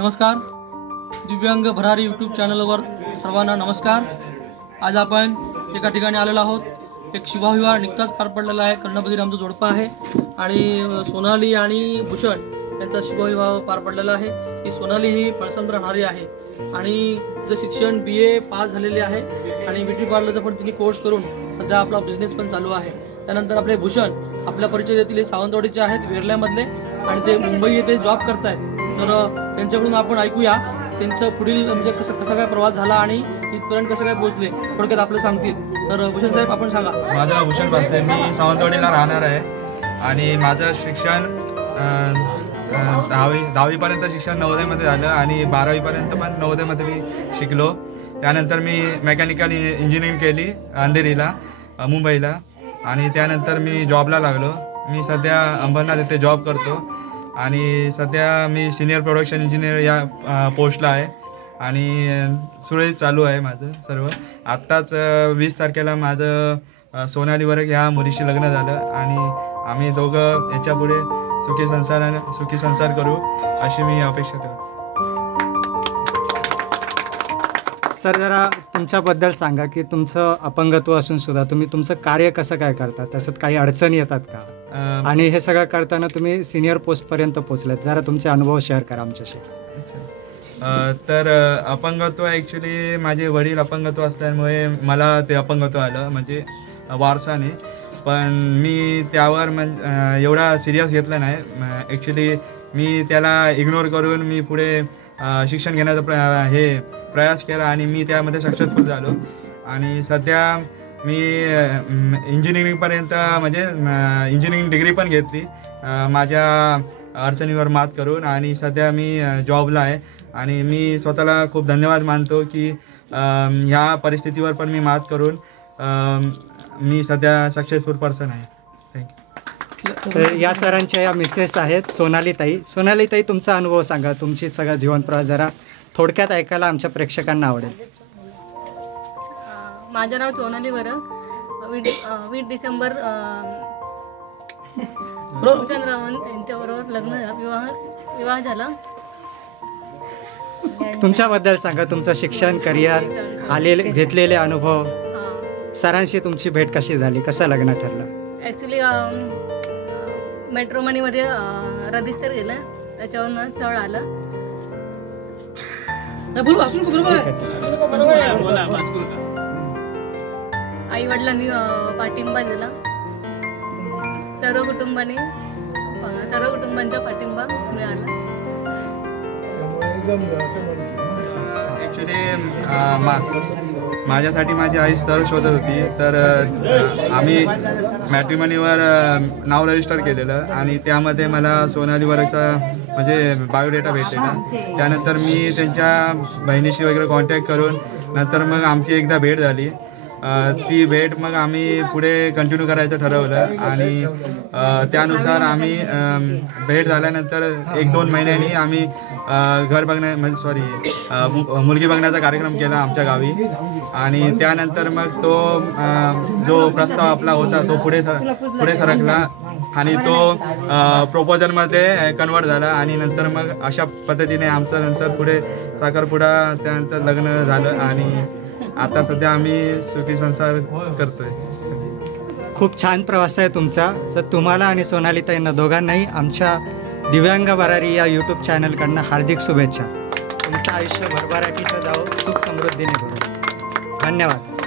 नमस्कार, दिव्यांग भरारी यूट्यूब चॅनलवर सर्वांना नमस्कार। आज आपण एका ठिकाणी आलेलो आहोत। एक शिवाविवाह नुकताच पार पडलेला आहे। कर्णबधिर आमचा जोडपा आहे आणि सोनाली आणि भूषण यांचा शिवाविवाह पार पडलेला आहे। ही सोनाली ही पळसण राहणारी आहे आणि तिचं शिक्षण BA पास झालेले आहे आणि ब्युटी पार्लरचा पण तिने कोर्स करून सध्या आपला बिझनेस पण चालू आहे। त्यानंतर आपले भूषण आपल्या परिचय देतील, सावंतवाडीचे आहेत, वेरल्यामधले, आणि ते मुंबई येथे जॉब करतायत। तर त्यांच्याकडून आपण ऐकूया त्यांचं पुढील म्हणजे कसा काय प्रवास झाला आणि इथपर्यंत कसं काय पोहोचले, थोडक्यात आपलं सांगतील। तर भूषण साहेब आपण सांगा। माझं नाव भूषण भासले, मी सावंतवाडीला राहणार आहे आणि माझं शिक्षण 10वीपर्यंत शिक्षण नवोदयमध्ये झालं आणि 12वीपर्यंत पण नवोदयमध्ये मी शिकलो। त्यानंतर मी मेकॅनिकल इंजिनिअरिंग केली अंधेरीला, मुंबईला, आणि त्यानंतर मी जॉबला लागलो। मी सध्या अंबरनाथ येथे जॉब करतो आणि सध्या मी सिनियर प्रोडक्शन इंजिनियर या पोस्टला आहे आणि सुरळीत चालू आहे माझं सर्व। आत्ताच 20 तारखेला माझं सोनाली वर्ग ह्या मुलीशी लग्न झालं आणि आम्ही दोघं याच्यापुढे सुखी संसार करू अशी मी अपेक्षा करतो। सर, जरा तुमच्याबद्दल सांगा की तुमचं अपंगत्व असून सुद्धा तुम्ही तुमचं कार्य कसं काय करता, त्याच्यात काही अडचणी येतात का? आणि हे सगळं करताना तुम्ही सिनियर पोस्टपर्यंत पोहोचलेत, जरा तुमचे अनुभव शेअर करा आमच्याशी। तर अपंगत्व ॲक्च्युली माझे वडील अपंगत्व असल्यामुळे मला ते अपंगत्व आलं, म्हणजे वारसाने, पण मी त्यावर एवढा सिरियस घेतलं नाही। ॲक्च्युली मी त्याला इग्नोर करून मी पुढे शिक्षण घेण्याचा प्रयास केला आणि मी त्यामध्ये सक्सेसफुल झालो आणि सध्या मी इंजिनिअरिंगपर्यंत म्हणजे इंजिनिअरिंग डिग्री पण घेतली माझ्या अडचणीवर मात करून, आणि सध्या मी जॉबला आहे आणि मी स्वतःला खूप धन्यवाद मानतो की ह्या परिस्थितीवर पण मी मात करून मी सध्या सक्सेसफुल पर्सन आहे। थँक्यू। तर या सरांच्या या मिसेस आहेत सोनालीताई। सोनालीताई, तुमचा अनुभव सांगा, तुमची सगळा जीवन प्रवास जरा थोडक्यात ऐकायला आमच्या प्रेक्षकांना आवडेल। माझं नाव सोनाली वरग, 20 डिसेंबर भूषणराव यांच्याबरोबर विवाह झाला। तुमच्याबद्दल सांगा, तुमचं शिक्षण, करिअर, घेतलेले अनुभव, सरांशी तुमची भेट कशी झाली, कसं लग्न ठरलं? ॲक्च्युली मॅट्रिमोनीमध्ये रजिस्टर केलं, त्याच्यावरून स्थळ आलं। आई वडिलांनी पाठिंबा दिला, सर्व कुटुंबांचा पाठिंबा मिळाला। ॲक्च्युली माझ्यासाठी माझी आई स्थळ शोधत होती, तर आम्ही मॅट्रिमोनीवर नाव रजिस्टर केलेलं आणि त्यामध्ये मला सोनाली वर्गचा म्हणजे बायोडेटा भेटलेला। त्यानंतर मी त्यांच्या बहिणीशी वगैरे कॉन्टॅक्ट करून नंतर मग आमची एकदा भेट झाली। ती भेट मग आम्ही पुढे कंटिन्यू करायचं ठरवलं आणि त्यानुसार आम्ही भेट झाल्यानंतर 1-2 महिन्यांनी आम्ही मुलगी बघण्याचा कार्यक्रम केला आमच्या गावी आणि त्यानंतर मग तो जो प्रस्ताव आपला होता तो पुढे सरकला आणि तो प्रपोजलमध्ये कन्वर्ट झाला आणि नंतर मग अशा पद्धतीने आमचं नंतर पुढे साखरपुडा, त्यानंतर लग्न झालं आणि आता सध्या आम्ही सुखी संसार करतोय। खूप छान प्रवास आहे तुमचा। तर तुम्हाला आणि सोनालीताईंना दोघांनाही आमच्या दिव्यांग भरारी या यूट्यूब चॅनलकडनं हार्दिक शुभेच्छा। तुमचं आयुष्य भरभराटीचं जावो, सुख समृद्धीने भरो। धन्यवाद।